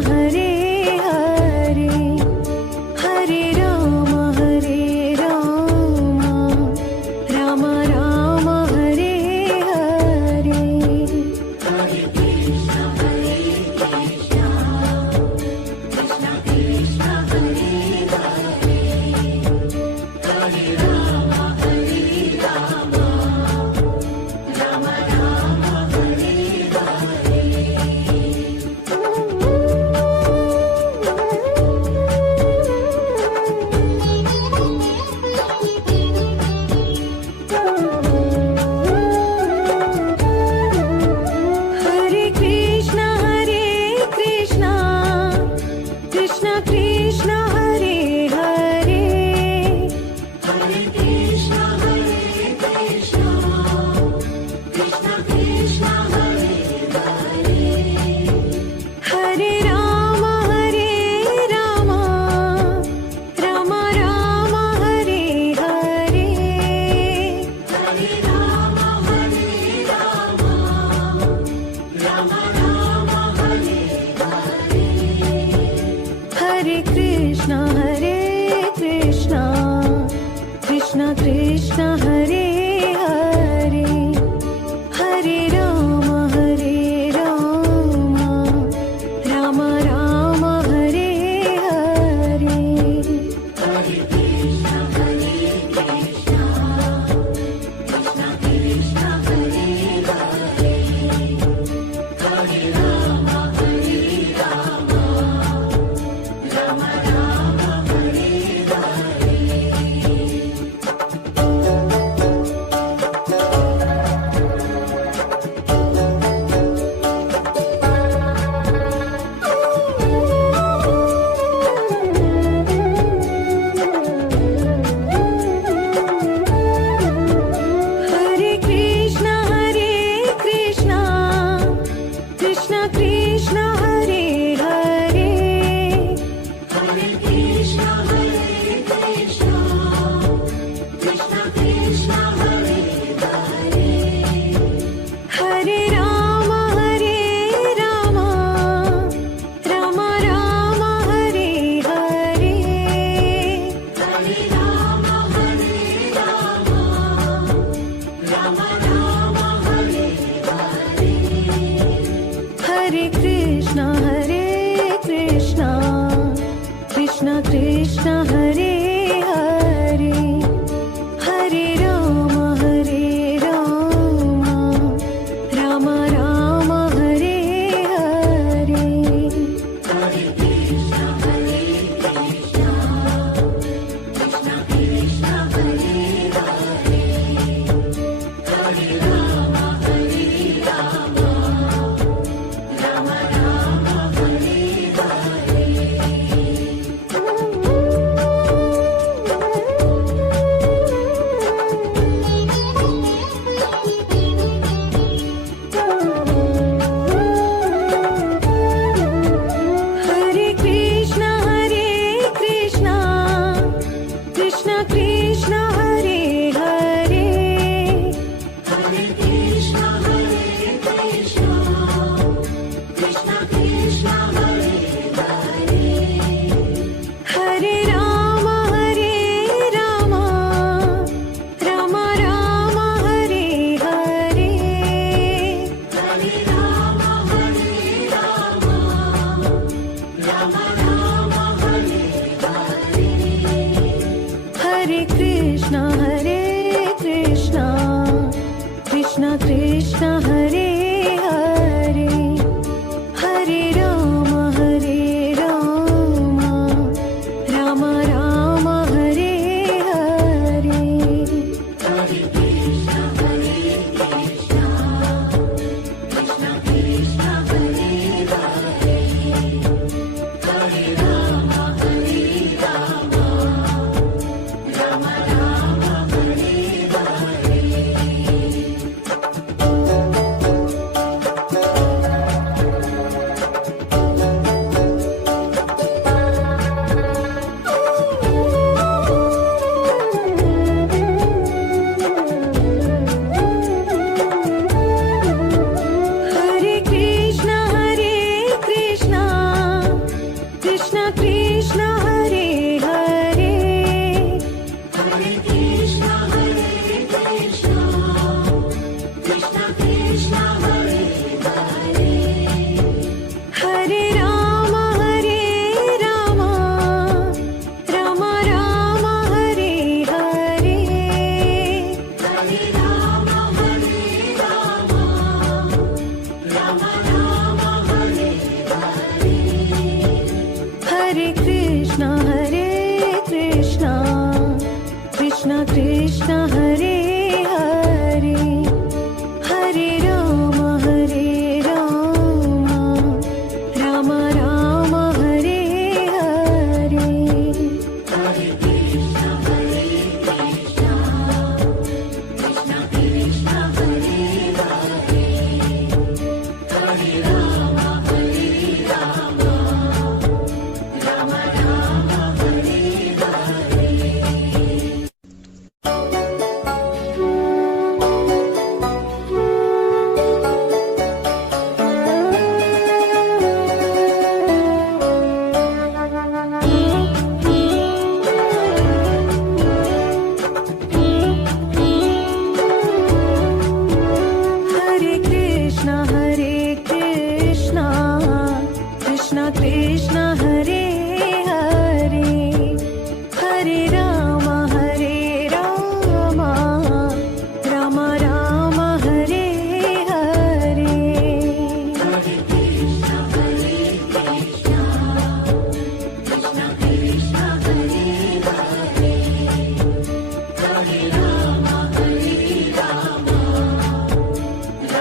Hare Hare Hare Ram Ram Ram Hare Hare. Hare Krishna Krishna Krishna Hare Hare Hare Krishna Krishna Krishna Krishna Hare Hare. Hare Ram Ram Ram Hare Hare Hare Ram Ram Hare Hare. Hare Krishna Krishna Krishna Hare Hare Hare Ram Ram Hare Hare. Hare Krishna Krishna Krishna Hare Hare Hare Ram Ram Hare Hare. Hare Krishna Krishna Krishna Hare Hare Hare Krishna Krishna Krishna Hare Hare Hare Ram Ram Hare Hare Hare Ram Ram Hare Hare. Hare Krishna Krishna Krishna Hare Hare Hare Ram Ram Hare Hare. Hare Krishna Krishna Krishna Hare Hare Hare Ram Ram Hare Hare. Hare Krishna Krishna Krishna Hare Hare Hare Krishna Krishna Krishna Hare Hare Hare Ram Ram Hare Hare Hare Ram Hare Hare. Hare Krishna Krishna Krishna Hare Hare Hare Ram Ram Hare Hare. Hare Krishna Krishna Krishna Hare Hare Hare Ram Ram Hare Hare. Hare Krishna Krishna Krishna Hare Hare Hare Rama Rama Rama Hare Hare Hare Krishna Krishna Krishna Hare Hare Hare Rama Rama Rama Hare Hare Hare Krishna Krishna Krishna Hare Hare Hare Rama Rama Rama Hare Hare Hare Krishna Krishna Krishna Hare Hare Hare Rama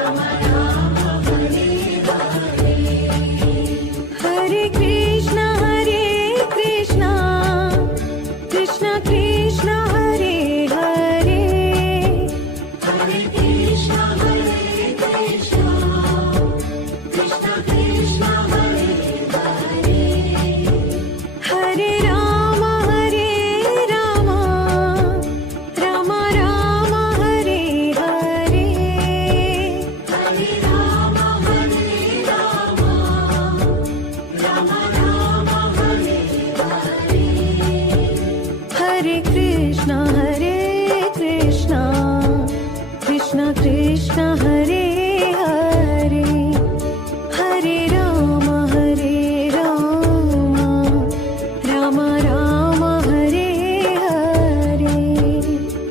Rama Rama Hare Hare Hare Krishna Krishna Krishna Hare Hare Hare Krishna Krishna Krishna Hare Hare Hare Rama Rama Rama Hare Hare Hare Rama Rama Rama Hare Hare Hare Krishna Krishna Krishna Hare Hare Hare Rama Rama Rama Hare Hare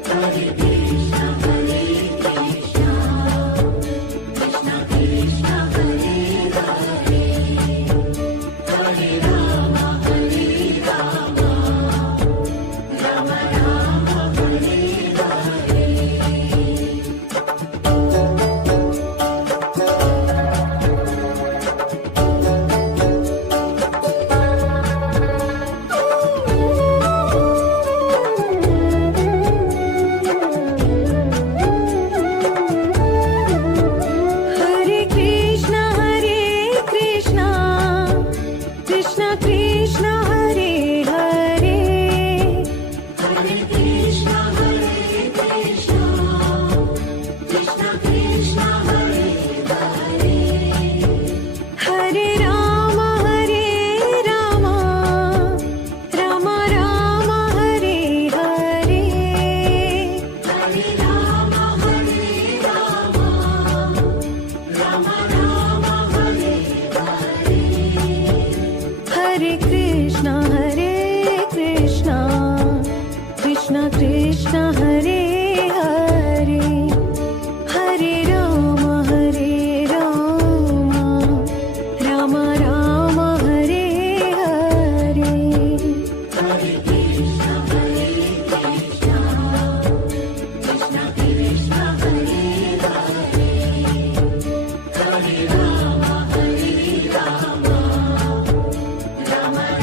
Hare Krishna Krishna Krishna Hare Hare Hare Rama Rama Rama Hare Hare Hare Krishna Krishna Krishna Hare Hare Hare Krishna Krishna Krishna Hare Hare Hare Rama Rama Rama Hare Hare Hare Rama Rama Rama Hare Hare Hare Krishna Krishna Krishna Hare Hare Hare Rama Rama Rama Hare Hare Hare Krishna Krishna Krishna Hare Hare Hare Rama Rama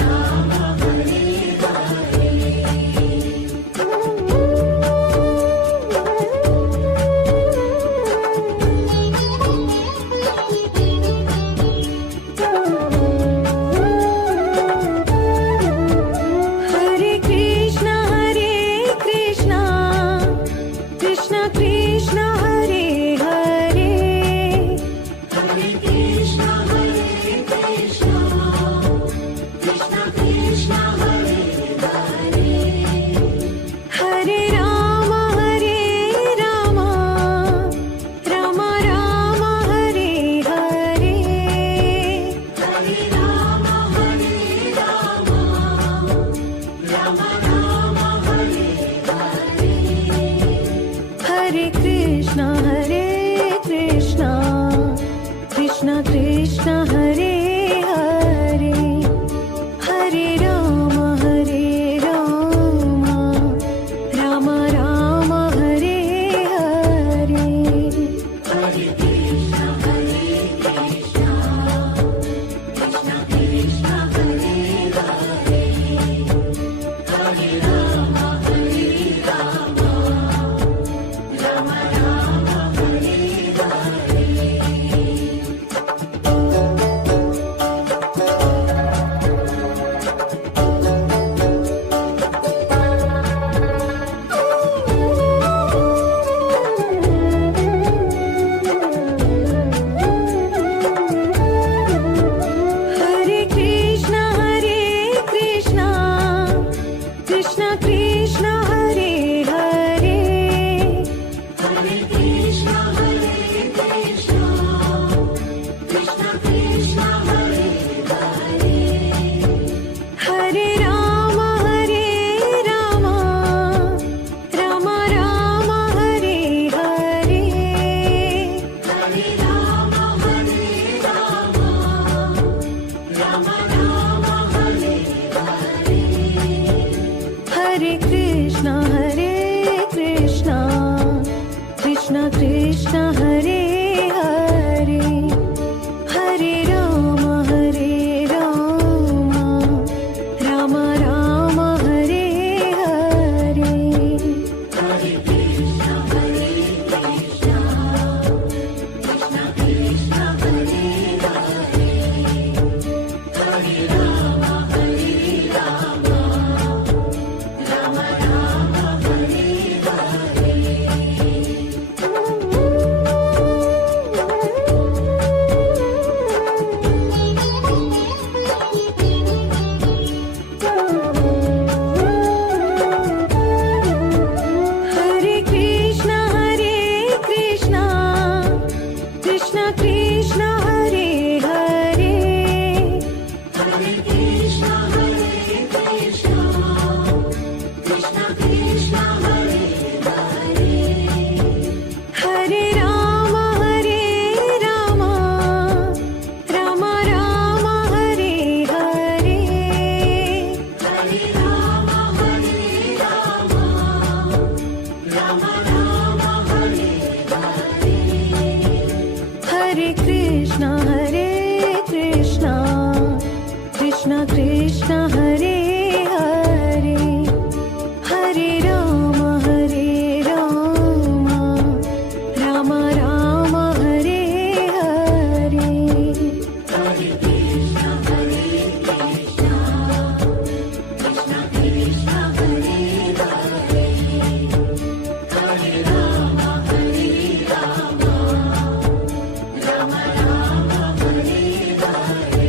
Krishna Hare Hare Hare Ram Ram Ram Hare Hare Hare Krishna Krishna Krishna Hare Hare Hare Krishna Krishna Krishna Hare Hare Hare Ram Ram Ram Hare Hare Hare Ram Ram Hare Hare Hare Krishna Krishna Krishna Hare Hare Hare Ram Ram Hare Hare Hare Krishna Krishna Krishna Hare Hare Hare Ram Hare Ram Hare Hare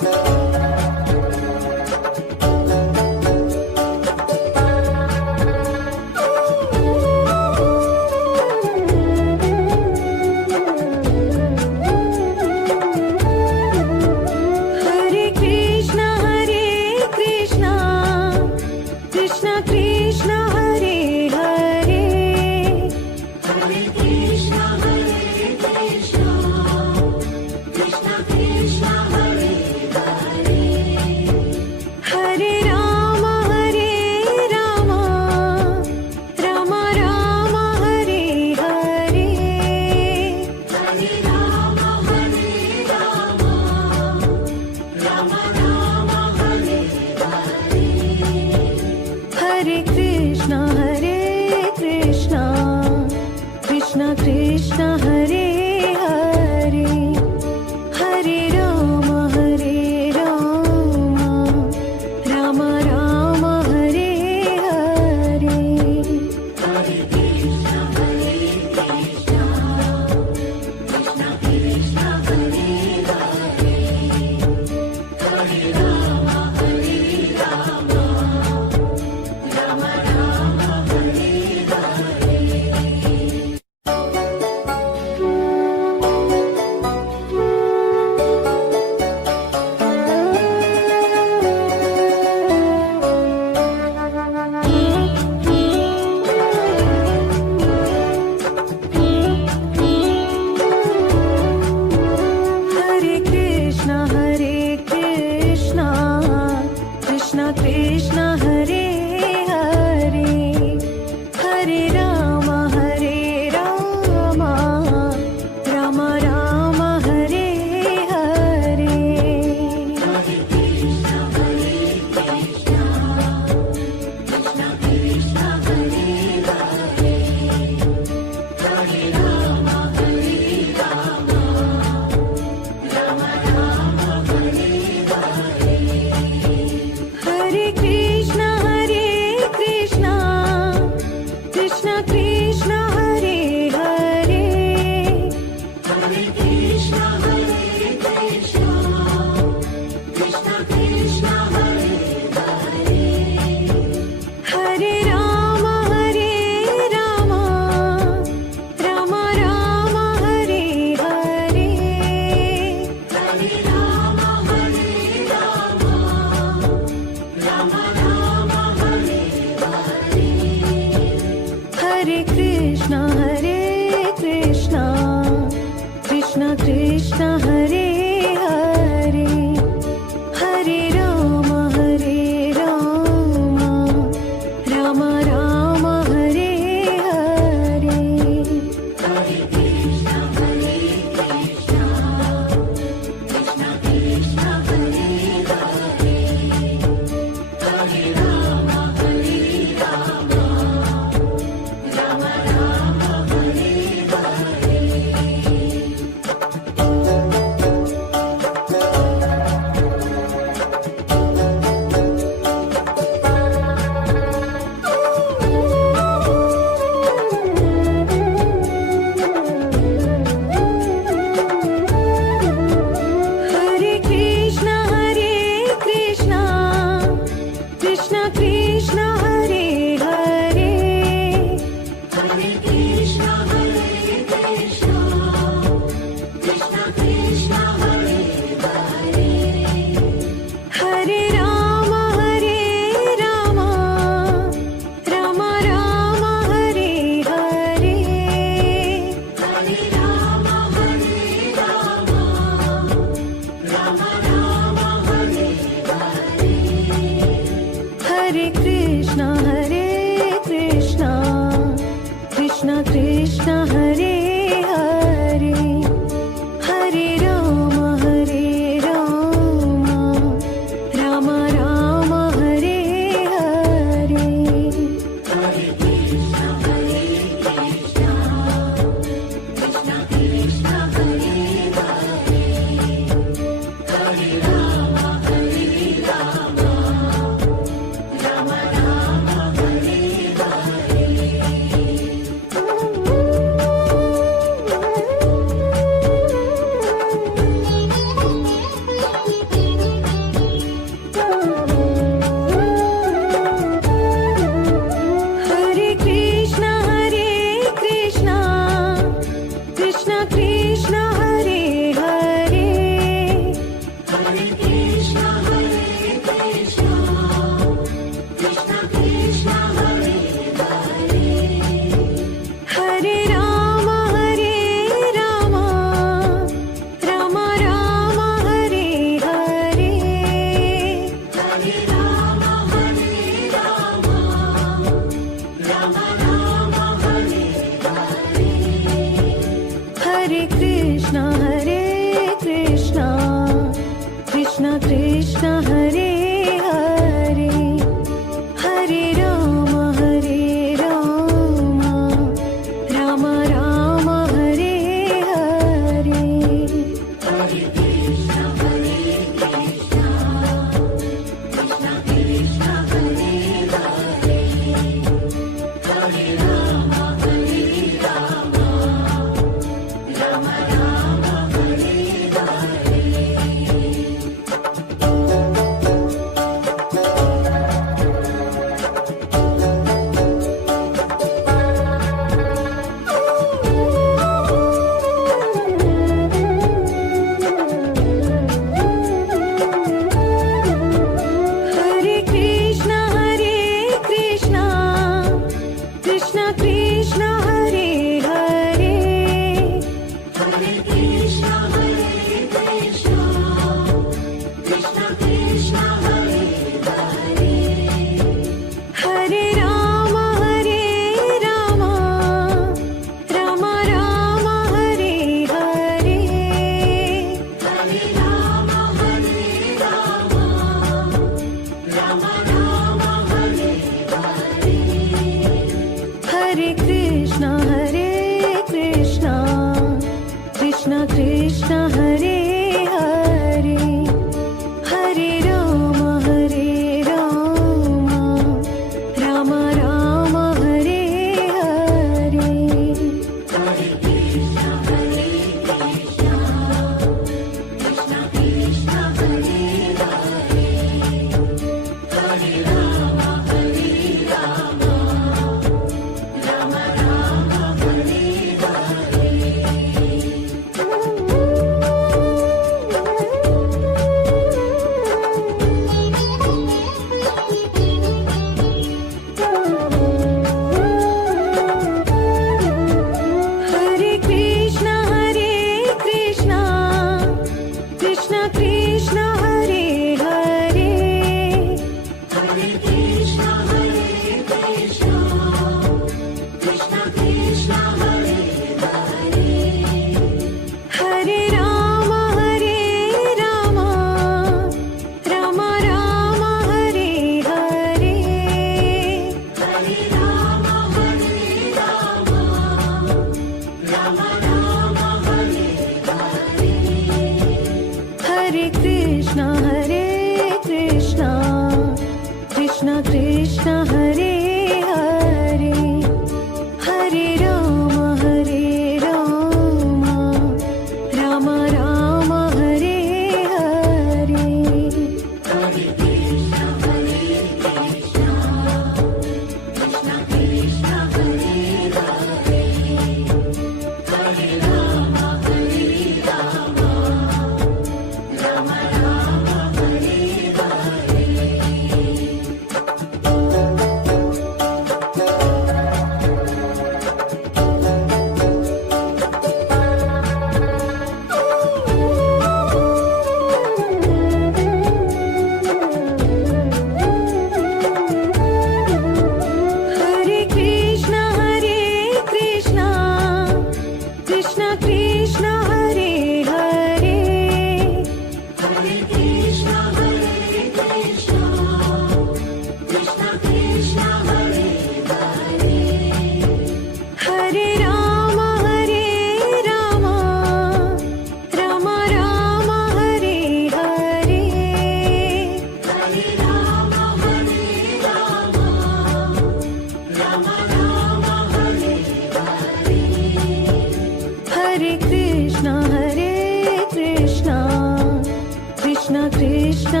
Krishna